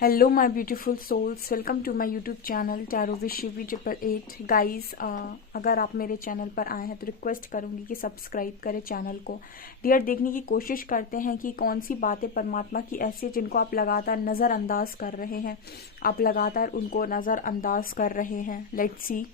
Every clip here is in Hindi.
Hello my beautiful souls, welcome to my YouTube channel tarot with Shivi 888 guys. अगर आप मेरे चैनल पर आए हैं तो रिक्वेस्ट करूंगी कि सब्सक्राइब करें चैनल को। डियर, देखने की कोशिश करते हैं कि कौन सी बातें परमात्मा की ऐसी है जिनको आप लगातार नज़रअंदाज कर रहे हैं, आप लगातार उनको नज़रअंदाज कर रहे हैं। Let's see.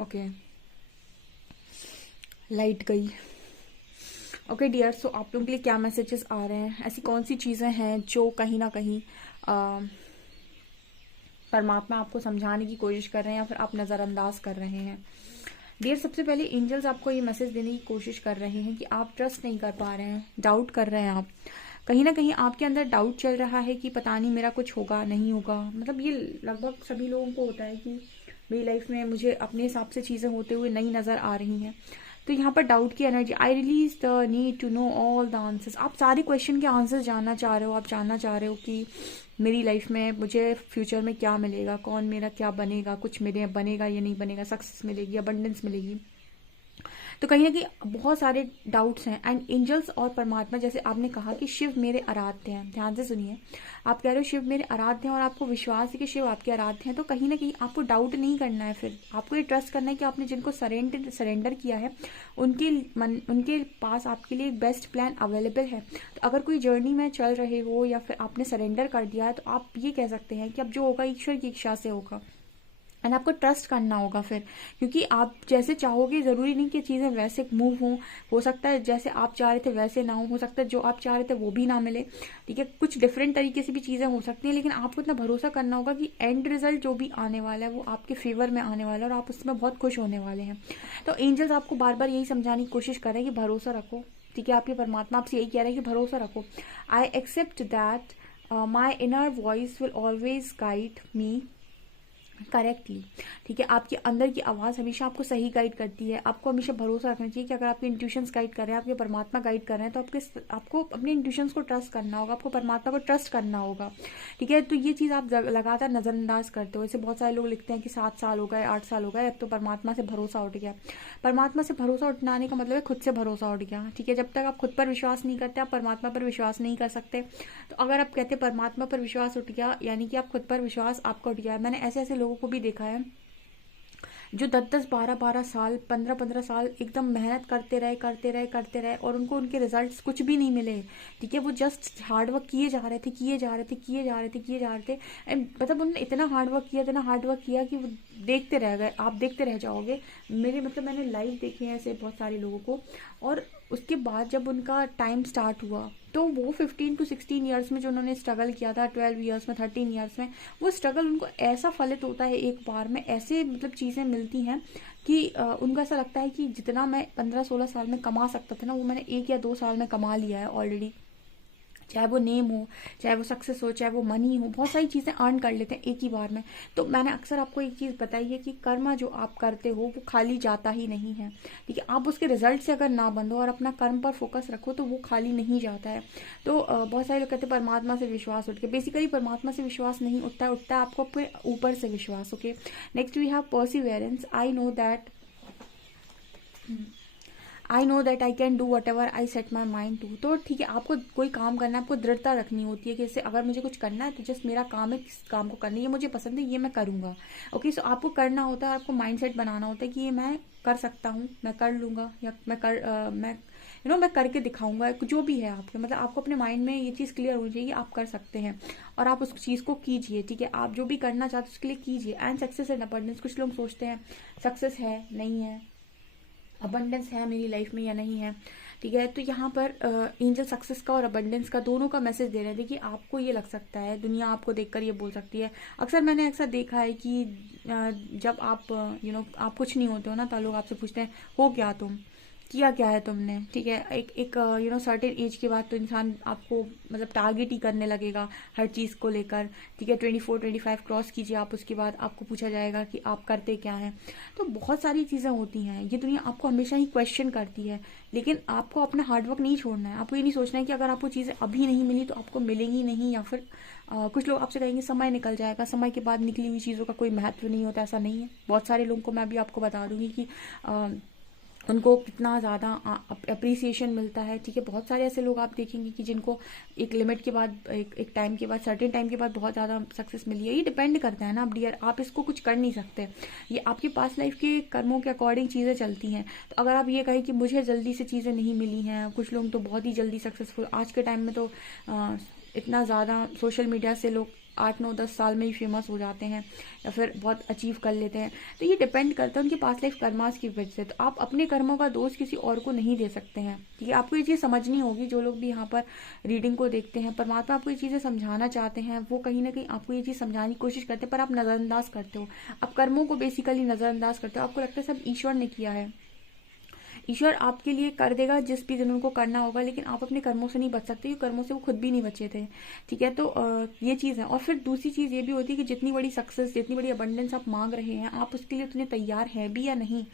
ओके, लाइट गई। ओके डियर, सो आप लोगों के लिए क्या मैसेजेस आ रहे हैं? ऐसी कौन सी चीज़ें हैं जो कहीं ना कहीं परमात्मा आपको समझाने की कोशिश कर रहे हैं या फिर आप नज़रअंदाज कर रहे हैं? डियर, सबसे पहले एंजल्स आपको ये मैसेज देने की कोशिश कर रहे हैं कि आप ट्रस्ट नहीं कर पा रहे हैं, डाउट कर रहे हैं। आप कहीं ना कहीं आपके अंदर डाउट चल रहा है कि पता नहीं मेरा कुछ होगा नहीं होगा। मतलब ये लगभग सभी लोगों को होता है कि मेरी लाइफ में मुझे अपने हिसाब से चीज़ें होते हुए नहीं नज़र आ रही हैं। तो यहाँ पर डाउट की energy, I release the need to know all the answers. आप सारे क्वेश्चन के आंसर्स जानना चाह रहे हो। आप जानना चाह रहे हो कि मेरी लाइफ में मुझे फ्यूचर में क्या मिलेगा, कौन मेरा क्या बनेगा, कुछ मेरे बनेगा या नहीं बनेगा, सक्सेस मिलेगी, अबंडेंस मिलेगी। तो कहीं ना कहीं बहुत सारे डाउट्स हैं। एंड एंजल्स और परमात्मा, जैसे आपने कहा कि शिव मेरे आराध्य हैं, ध्यान से सुनिए। आप कह रहे हो शिव मेरे आराध्य हैं और आपको विश्वास है कि शिव आपके आराध्य हैं। तो कहीं ना कहीं आपको डाउट नहीं करना है, फिर आपको ये ट्रस्ट करना है कि आपने जिनको सरेंडर किया है उनके पास आपके लिए एक बेस्ट प्लान अवेलेबल है। तो अगर कोई जर्नी में चल रहे हो या फिर आपने सरेंडर कर दिया है तो आप ये कह सकते हैं कि अब जो होगा ईश्वर की इच्छा से होगा। एंड आपको ट्रस्ट करना होगा फिर, क्योंकि आप जैसे चाहोगे ज़रूरी नहीं कि चीज़ें वैसे मूव हों। हो सकता है जैसे आप चाह रहे थे वैसे ना हो सकता है जो आप चाह रहे थे वो भी ना मिले। ठीक है, कुछ डिफरेंट तरीके से भी चीज़ें हो सकती हैं, लेकिन आपको इतना भरोसा करना होगा कि एंड रिजल्ट जो भी आने वाला है वो आपके फेवर में आने वाला है और आप उसमें बहुत खुश होने वाले हैं। तो एंजल्स आपको बार बार यही समझाने की कोशिश कर रहे हैं कि भरोसा रखो। ठीक है, आपके परमात्मा आपसे यही कह रहे हैं कि भरोसा रखो। I accept that my inner voice will always guide me correctly. ठीक है, आपके अंदर की आवाज़ हमेशा आपको सही गाइड करती है। आपको हमेशा भरोसा रखना चाहिए कि अगर आपके इंट्यूशंस गाइड कर रहे हैं, आपके परमात्मा गाइड कर रहे हैं, तो आपको अपने इंट्यूशंस को ट्रस्ट करना होगा, आपको परमात्मा को ट्रस्ट करना होगा। ठीक है, तो ये चीज़ आप लगातार नज़रअंदाज करते हो। ऐसे बहुत सारे लोग लिखते हैं कि 7 साल हो गए, 8 साल हो गए, अब तो परमात्मा से भरोसा उठ गया। परमात्मा से भरोसा उठाने का मतलब है खुद से भरोसा उठ गया। ठीक है, जब तक आप खुद पर विश्वास नहीं करते, आप परमात्मा पर विश्वास नहीं कर सकते। तो अगर आप कहते परमात्मा पर विश्वास उठ गया, यानी कि आप खुद पर विश्वास आपका उठ गया। मैंने ऐसे ऐसे लोगों को भी देखा है जो 10-10, 12-12 साल, 15-15 साल एकदम मेहनत करते रहे और उनको उनके रिजल्ट्स कुछ भी नहीं मिले। ठीक है, वो जस्ट हार्ड वर्क किए जा रहे थे। मतलब उन्होंने इतना हार्ड वर्क किया कि वो देखते रह गए। आप देखते रह जाओगे। मैंने लाइव देखे हैं ऐसे बहुत सारे लोगों को। और उसके बाद जब उनका टाइम स्टार्ट हुआ, तो वो 15 to 16 ईयर्स में जो उन्होंने स्ट्रगल किया था, 12 ईयर्स में, 13 ईयर्स में, वो स्ट्रगल उनको ऐसा फलित होता है एक बार में। ऐसे चीज़ें मिलती हैं कि उनको ऐसा लगता है कि जितना मैं 15-16 साल में कमा सकता था ना, वो मैंने 1 या 2 साल में कमा लिया है ऑलरेडी। चाहे वो नेम हो, चाहे वो सक्सेस हो, चाहे वो मनी हो, बहुत सारी चीज़ें अर्न कर लेते हैं एक ही बार में। तो मैंने अक्सर आपको एक चीज़ बताई है कि कर्म जो आप करते हो वो खाली जाता ही नहीं है। ठीक है, आप उसके रिजल्ट से अगर ना बंधो और अपना कर्म पर फोकस रखो तो वो खाली नहीं जाता है। तो बहुत सारे लोग कहते हैं परमात्मा से विश्वास उठ के। बेसिकली परमात्मा से विश्वास नहीं उठता है आपको अपने ऊपर से विश्वास। Okay, next we have perseverance. I know that I can do whatever I set my mind to. तो ठीक है, आपको कोई काम करना है, आपको दृढ़ता रखनी होती है कि जैसे अगर मुझे कुछ करना है तो जस्ट मेरा काम है, किस काम को करना है, ये मुझे पसंद है, ये मैं करूँगा। ओके, सो आपको करना होता है, आपको माइंड सेट बनाना होता है कि ये मैं कर सकता हूँ, मैं कर लूँगा, या मैं करके दिखाऊंगा। जो भी है आपके, मतलब आपको अपने माइंड में ये चीज़ क्लियर हो जाएगी, आप कर सकते हैं और आप उस चीज़ को कीजिए। ठीक है, आप जो भी करना चाहते हैं उसके लिए कीजिए। एंड सक्सेस एंड अबंडेंस, कुछ लोग सोचते हैं सक्सेस है नहीं है, अबंडेंस है मेरी लाइफ में या नहीं है। ठीक है, तो यहाँ पर एंजल सक्सेस का और अबंडेंस का दोनों का मैसेज दे रहे हैं। देखिए, आपको ये लग सकता है, दुनिया आपको देखकर ये बोल सकती है। अक्सर मैंने ऐसा देखा है कि जब आप आप कुछ नहीं होते हो ना, तो लोग आपसे पूछते हैं हो क्या तुम, किया क्या है तुमने। ठीक है, एक सर्टेन एज के बाद तो इंसान आपको मतलब टारगेट ही करने लगेगा हर चीज़ को लेकर। ठीक है, 24-25 क्रॉस कीजिए आप, उसके बाद आपको पूछा जाएगा कि आप करते क्या हैं। तो बहुत सारी चीज़ें होती हैं, ये दुनिया आपको हमेशा ही क्वेश्चन करती है। लेकिन आपको अपना हार्डवर्क नहीं छोड़ना है। आपको ये नहीं सोचना है कि अगर आपको चीज़ें अभी नहीं मिली तो आपको मिलेंगी नहीं, या फिर कुछ लोग आपसे कहेंगे समय निकल जाएगा, समय के बाद निकली हुई चीज़ों का कोई महत्व नहीं होता। ऐसा नहीं है। बहुत सारे लोगों को मैं अभी आपको बता दूंगी कि उनको कितना ज़्यादा अप्रिसिएशन मिलता है। ठीक है, बहुत सारे ऐसे लोग आप देखेंगे कि जिनको एक लिमिट के बाद, एक टाइम के बाद, सर्टेन टाइम के बाद बहुत ज़्यादा सक्सेस मिली है। ये डिपेंड करता है ना, अब डियर आप इसको कुछ कर नहीं सकते। ये आपके पास लाइफ के कर्मों के अकॉर्डिंग चीज़ें चलती हैं। तो अगर आप ये कहें कि मुझे जल्दी से चीज़ें नहीं मिली हैं, कुछ लोग तो बहुत ही जल्दी सक्सेसफुल, आज के टाइम में तो इतना ज़्यादा सोशल मीडिया से लोग 8-9-10 साल में ही फेमस हो जाते हैं या फिर बहुत अचीव कर लेते हैं। तो ये डिपेंड करता है उनके पास लाइफ कर्मास की वजह से। तो आप अपने कर्मों का दोष किसी और को नहीं दे सकते हैं। ठीक है, आपको ये चीज़ समझनी होगी। जो लोग भी यहाँ पर रीडिंग को देखते हैं, परमात्मा आपको ये चीज़ें समझाना चाहते हैं, वो कहीं ना कहीं आपको ये चीज़ समझाने की कोशिश करते हैं, पर आप नज़रअंदाज करते हो। आप कर्मों को बेसिकली नज़रअंदाज करते हो। आपको लगता है सब ईश्वर ने किया है, ईश्वर आपके लिए कर देगा जिस भी दिन उनको करना होगा, लेकिन आप अपने कर्मों से नहीं बच सकते, क्योंकि कर्मों से वो खुद भी नहीं बचे थे। ठीक है, तो ये चीज़ है। और फिर दूसरी चीज़ ये भी होती है कि जितनी बड़ी सक्सेस, जितनी बड़ी अबंडेंस आप मांग रहे हैं, आप उसके लिए उतने तैयार हैं भी या नहीं।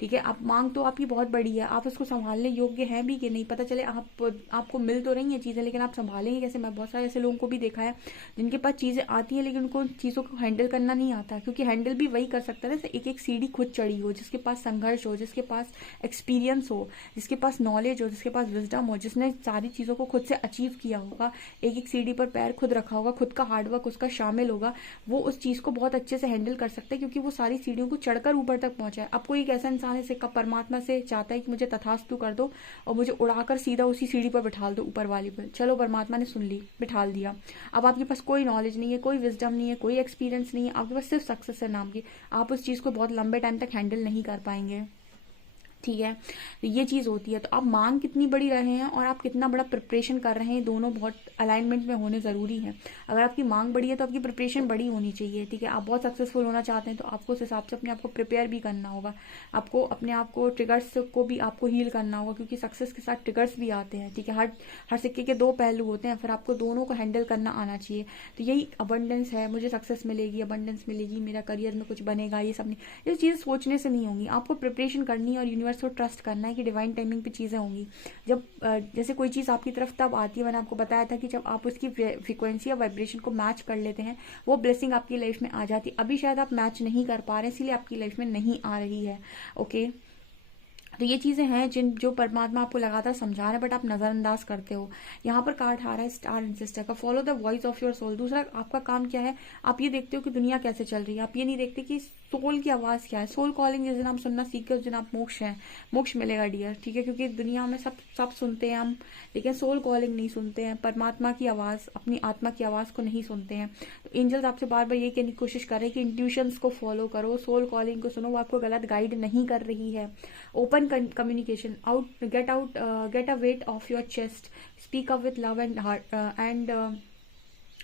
ठीक है, आप मांग तो आपकी बहुत बड़ी है, आप उसको संभालने योग्य हैं भी कि नहीं, पता चले आपको मिल तो रही है चीज़ें, लेकिन आप संभालेंगे कैसे। मैं बहुत सारे ऐसे लोगों को भी देखा है जिनके पास चीज़ें आती हैं, लेकिन उनको चीज़ों को हैंडल करना नहीं आता, क्योंकि हैंडल भी वही कर सकता है ना, एक एक सीढ़ी खुद चढ़ी हो, जिसके पास संघर्ष हो, जिसके पास एक्सपीरियंस हो, जिसके पास नॉलेज हो, जिसके पास विजडम हो, जिसने सारी चीज़ों को खुद से अचीव किया होगा, एक एक सीढ़ी पर पैर खुद रखा होगा, खुद का हार्डवर्क उसका शामिल होगा, वो उस चीज़ को बहुत अच्छे से हैंडल कर सकता है, क्योंकि वो सारी सीढ़ियों को चढ़कर ऊपर तक पहुंचा है। अब कोई एक ऐसा इंसान है जिसका परमात्मा से चाहता है कि मुझे तथास्तु कर दो और मुझे उड़ाकर सीधा उसी सीढ़ी पर बिठा दो, ऊपर वाली पर। चलो, परमात्मा ने सुन ली, बिठाल दिया। अब आपके पास कोई नॉलेज नहीं है, कोई विजडम नहीं है, कोई एक्सपीरियंस नहीं है, आपके पास सिर्फ सक्सेस है नाम की। आप उस चीज़ को बहुत लंबे टाइम तक हैंडल नहीं कर पाएंगे। ठीक है, तो ये चीज़ होती है। तो आप मांग कितनी बड़ी रहे हैं और आप कितना बड़ा प्रिपरेशन कर रहे हैं, दोनों बहुत अलाइनमेंट में होने ज़रूरी है। अगर आपकी मांग बड़ी है तो आपकी प्रिपरेशन बड़ी होनी चाहिए। ठीक है, आप बहुत सक्सेसफुल होना चाहते हैं तो आपको उस हिसाब से अपने आप को प्रिपेयर भी करना होगा। आपको अपने आप को ट्रिगर्स को भी आपको हील करना होगा, क्योंकि सक्सेस के साथ ट्रिगर्स भी आते हैं। ठीक है, हर सिक्के के दो पहलू होते हैं, फिर आपको दोनों को हैंडल करना आना चाहिए। तो यही अबंडेंस है, मुझे सक्सेस मिलेगी, अबंडेंस मिलेगी, मेरा करियर में कुछ बनेगा, ये सब नहीं, ये चीज़ सोचने से नहीं होंगी। आपको प्रिपरेशन करनी है और यूनिवर्स को ट्रस्ट करना है कि डिवाइन टाइमिंग पे चीज़ें होंगी। जब जैसे कोई चीज़ आपकी तरफ तब आती है, मैंने आपको बताया था कि जब आप उसकी फ्रिक्वेंसी या वाइब्रेशन को मैच कर लेते हैं, वो ब्लेसिंग आपकी लाइफ में आ जाती है। अभी शायद आप मैच नहीं कर पा रहे, इसीलिए आपकी लाइफ में नहीं आ रही है। ओके, तो ये चीज़ें हैं जो परमात्मा आपको लगातार समझा रहे हैं, बट आप नज़रअंदाज करते हो। यहाँ पर कार्ड आ रहा है स्टार एंड सिस्टर का, follow the voice of your soul. दूसरा आपका काम क्या है, आप ये देखते हो कि दुनिया कैसे चल रही है, आप ये नहीं देखते कि सोल की आवाज़ क्या है। सोल कॉलिंग जिस दिन आप सुनना सीख गए उस दिन आप मोक्ष हैं, मोक्ष मिलेगा डियर। ठीक है, क्योंकि दुनिया में सब सुनते हैं हम, लेकिन सोल कॉलिंग नहीं सुनते हैं, परमात्मा की आवाज़, अपनी आत्मा की आवाज़ को नहीं सुनते हैं। तो एंजल्स आपसे बार बार ये कहने की कोशिश कर रहे हैं कि इंट्यूशंस को फॉलो करो, सोल कॉलिंग को सुनो, वो आपको गलत गाइड नहीं कर रही है। Open communication, get a weight of your chest, speak up with love and heart and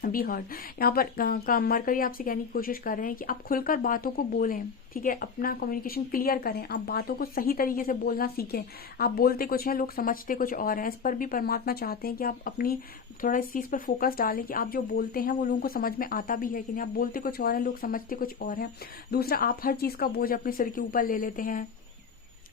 be heard. यहाँ पर मरकरी आपसे कहने की कोशिश कर रहे हैं कि आप खुलकर बातों को बोलें। ठीक है, अपना कम्युनिकेशन क्लियर करें, आप बातों को सही तरीके से बोलना सीखें। आप बोलते कुछ हैं, लोग समझते कुछ और हैं। इस पर भी परमात्मा चाहते हैं कि आप अपनी थोड़ा इस चीज़ पर फोकस डालें कि आप जो बोलते हैं वो लोगों को समझ में आता भी है कि नहीं। आप बोलते कुछ और हैं, लोग समझते कुछ और हैं। दूसरा, आप हर चीज़ का बोझ अपने सिर के ऊपर ले लेते हैं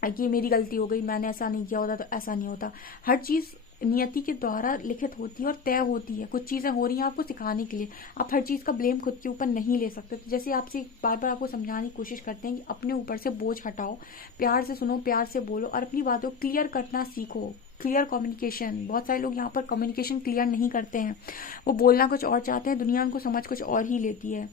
कि मेरी गलती हो गई, मैंने ऐसा नहीं किया होता, तो ऐसा नहीं होता। हर चीज़ नियति के द्वारा लिखित होती है और तय होती है। कुछ चीज़ें हो रही हैं आपको सिखाने के लिए, आप हर चीज़ का ब्लेम खुद के ऊपर नहीं ले सकते। तो जैसे आपसे बार बार आपको समझाने की कोशिश करते हैं कि अपने ऊपर से बोझ हटाओ, प्यार से सुनो, प्यार से बोलो और अपनी बातों को क्लियर करना सीखो। क्लियर कम्युनिकेशन, बहुत सारे लोग यहाँ पर कम्युनिकेशन क्लियर नहीं करते हैं, वो बोलना कुछ और चाहते हैं, दुनिया उनको समझ कुछ और ही लेती है।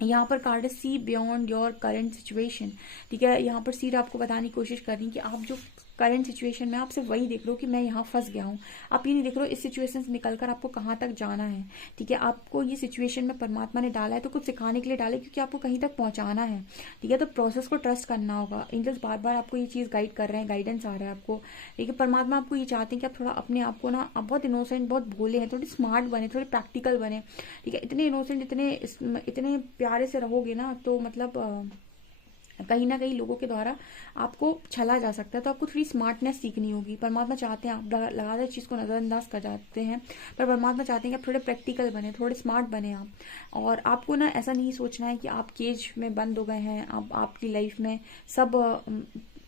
यहाँ पर कार्ड है see beyond your current situation. ठीक है, यहाँ पर सीड आपको बताने की कोशिश कर रही है कि आप जो करंट सिचुएशन में, आप सिर्फ वही देख रहे हो कि मैं यहाँ फंस गया हूँ। आप ये नहीं देख रहे हो इस सिचुएशन से निकलकर आपको कहाँ तक जाना है। ठीक है, आपको ये सिचुएशन में परमात्मा ने डाला है तो कुछ सिखाने के लिए डाला है, क्योंकि आपको कहीं तक पहुँचाना है। ठीक है, तो प्रोसेस को ट्रस्ट करना होगा। एंजल्स बार बार आपको ये चीज़ गाइड कर रहे हैं, गाइडेंस आ रहा है आपको। ठीक है, परमात्मा आपको ये चाहते हैं कि आप थोड़ा अपने आप को ना, आप बहुत इनोसेंट, बहुत भोले हैं, थोड़ी स्मार्ट बने, थोड़े प्रैक्टिकल बने। ठीक है, इतने इनोसेंट, इतने प्यारे से रहोगे ना, तो मतलब कहीं ना कहीं लोगों के द्वारा आपको छला जा सकता है। तो आपको थोड़ी स्मार्टनेस सीखनी होगी। परमात्मा चाहते हैं, आप लगातार चीज़ को नज़रअंदाज कर जाते हैं, पर परमात्मा चाहते हैं कि आप थोड़े प्रैक्टिकल बने, थोड़े स्मार्ट बने आप। और आपको ना ऐसा नहीं सोचना है कि आप केज में बंद हो गए हैं, अब आपकी लाइफ में सब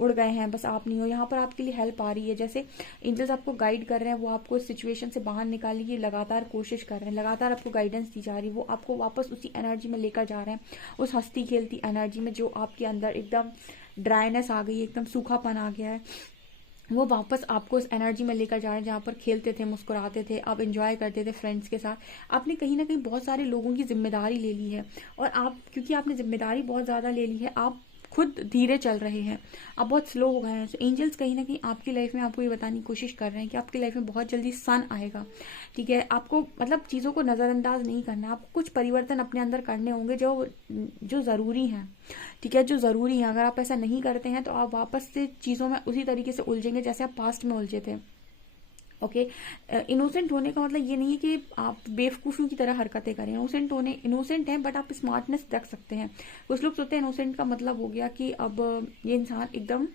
उड़ गए हैं, बस आप नहीं हो। यहाँ पर आपके लिए हेल्प आ रही है, जैसे एंजल्स आपको गाइड कर रहे हैं, वो आपको इस सिचुएशन से बाहर निकालने की लगातार कोशिश कर रहे हैं, लगातार आपको गाइडेंस दी जा रही है। वो आपको वापस उसी एनर्जी में लेकर जा रहे हैं, उस हंसती खेलती एनर्जी में जो आपके अंदर एकदम ड्राइनेस आ गई, एकदम सूखापन आ गया है, वो वापस आपको उस एनर्जी में लेकर जा रहे हैं जहाँ पर खेलते थे, मुस्कुराते थे, आप एंजॉय करते थे फ्रेंड्स के साथ। आपने कहीं ना कहीं बहुत सारे लोगों की जिम्मेदारी ले ली है, और आप, क्योंकि आपने जिम्मेदारी बहुत ज़्यादा ले ली है, आप खुद धीरे चल रहे हैं, आप बहुत स्लो हो गए हैं। तो एंजल्स कहीं ना कहीं आपकी लाइफ में आपको ये बताने की कोशिश कर रहे हैं कि आपकी लाइफ में बहुत जल्दी सन आएगा। ठीक है, आपको मतलब चीज़ों को नज़रअंदाज नहीं करना, आपको कुछ परिवर्तन अपने अंदर करने होंगे जो ज़रूरी हैं। ठीक है, जो ज़रूरी है। अगर आप ऐसा नहीं करते हैं तो आप वापस से चीज़ों में उसी तरीके से उलझेंगे जैसे आप पास्ट में उलझे थे। ओके, इनोसेंट होने का मतलब ये नहीं है कि आप बेवकूफ़ियों की तरह हरकतें करें। इनोसेंट हैं, बट आप स्मार्टनेस रख सकते हैं। कुछ लोग सोचते हैं इनोसेंट का मतलब हो गया कि अब ये इंसान एकदम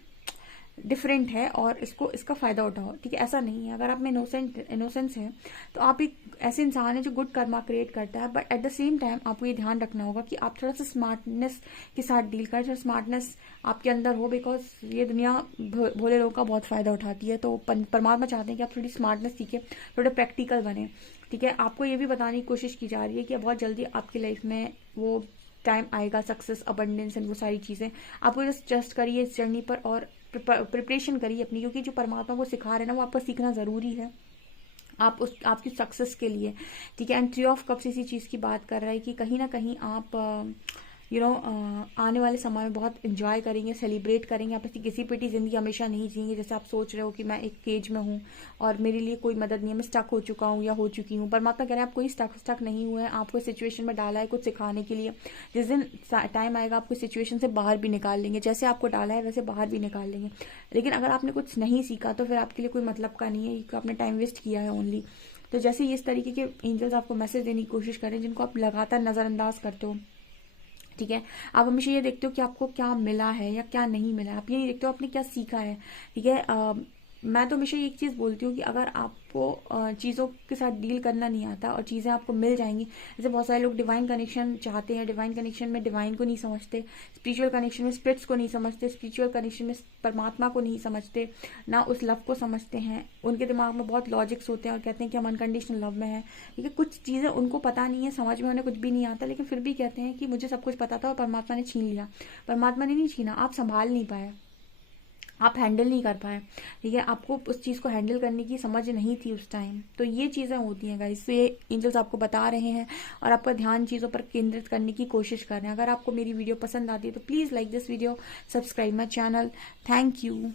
डिफरेंट है और इसका फायदा उठाओ। ठीक है, ऐसा नहीं है। अगर आप में इनोसेंस है तो आप एक ऐसे इंसान है जो गुड कर्मा क्रिएट करता है, but at the same time आपको ये ध्यान रखना होगा कि आप थोड़ा सा स्मार्टनेस के साथ डील करें, थोड़ा स्मार्टनेस आपके अंदर हो, बिकॉज ये दुनिया भोले लोगों का बहुत फायदा उठाती है। तो परमात्मा चाहते हैं कि आप थोड़ी स्मार्टनेस सीखें, थोड़े प्रैक्टिकल बने। ठीक है, आपको ये भी बताने की कोशिश की जा रही है कि बहुत जल्दी आपकी लाइफ में वो टाइम आएगा, सक्सेस, अबंडेंस एंड वो सारी चीज़ें। आपको जस्ट ट्रस्ट करिए इस जर्नी पर और प्रिपरेशन करिए अपनी, क्योंकि जो परमात्मा को सिखा रहे हैं ना वो आपको सीखना ज़रूरी है आपकी सक्सेस के लिए। ठीक है, एंड 3 ऑफ कप्स इसी चीज़ की बात कर रहा है कि कहीं ना कहीं आप आने वाले समय में बहुत इंजॉय करेंगे, सेलिब्रेट करेंगे। आप ऐसी घिसी पिटी जिंदगी हमेशा नहीं जिएंगे जैसे आप सोच रहे हो कि मैं एक केज में हूँ और मेरे लिए कोई मदद नहीं है, मैं स्टक हो चुका हूँ या हो चुकी हूँ। परमात्मा कह रहे हैं आप कोई स्टक नहीं हुए हैं, आपको सिचुएशन में डाला है कुछ सिखाने के लिए। जिस दिन टाइम आएगा आपको सिचुएशन से बाहर भी निकाल लेंगे, जैसे आपको डाला है वैसे बाहर भी निकाल लेंगे। लेकिन अगर आपने कुछ नहीं सीखा तो फिर आपके लिए कोई मतलब का नहीं है, आपने टाइम वेस्ट किया है ओनली। तो जैसे इस तरीके के एंजल्स आपको मैसेज देने की कोशिश करें जिनको आप लगातार नज़रअंदाज करते हो, ठीक है। आप हमेशा ये देखते हो कि आपको क्या मिला है या क्या नहीं मिला है, आप ये नहीं देखते हो आपने क्या सीखा है, ठीक है। मैं तो हमेशा एक चीज़ बोलती हूँ कि अगर आपको चीज़ों के साथ डील करना नहीं आता और चीज़ें आपको मिल जाएंगी, जैसे बहुत सारे लोग डिवाइन कनेक्शन चाहते हैं, डिवाइन कनेक्शन में डिवाइन को नहीं समझते, स्पिरिचुअल कनेक्शन में स्पिरिट्स को नहीं समझते, स्पिरिचुअल कनेक्शन में परमात्मा को नहीं समझते, ना उस लव को समझते हैं। उनके दिमाग में बहुत लॉजिक्स होते हैं और कहते हैं कि हम अनकंडीशनल लव में हैं, ठीक है। कुछ चीज़ें उनको पता नहीं है, समझ में उन्हें कुछ भी नहीं आता, लेकिन फिर भी कहते हैं कि मुझे सब कुछ पता था और परमात्मा ने छीन लिया। परमात्मा ने नहीं छीना, आप संभाल नहीं पाए, आप हैंडल नहीं कर पाए, ठीक है। आपको उस चीज़ को हैंडल करने की समझ नहीं थी उस टाइम। तो ये चीज़ें होती हैं गाइस, तो ये एंजल्स आपको बता रहे हैं और आपका ध्यान चीज़ों पर केंद्रित करने की कोशिश कर रहे हैं। अगर आपको मेरी वीडियो पसंद आती है तो please like this video, subscribe my channel. Thank you.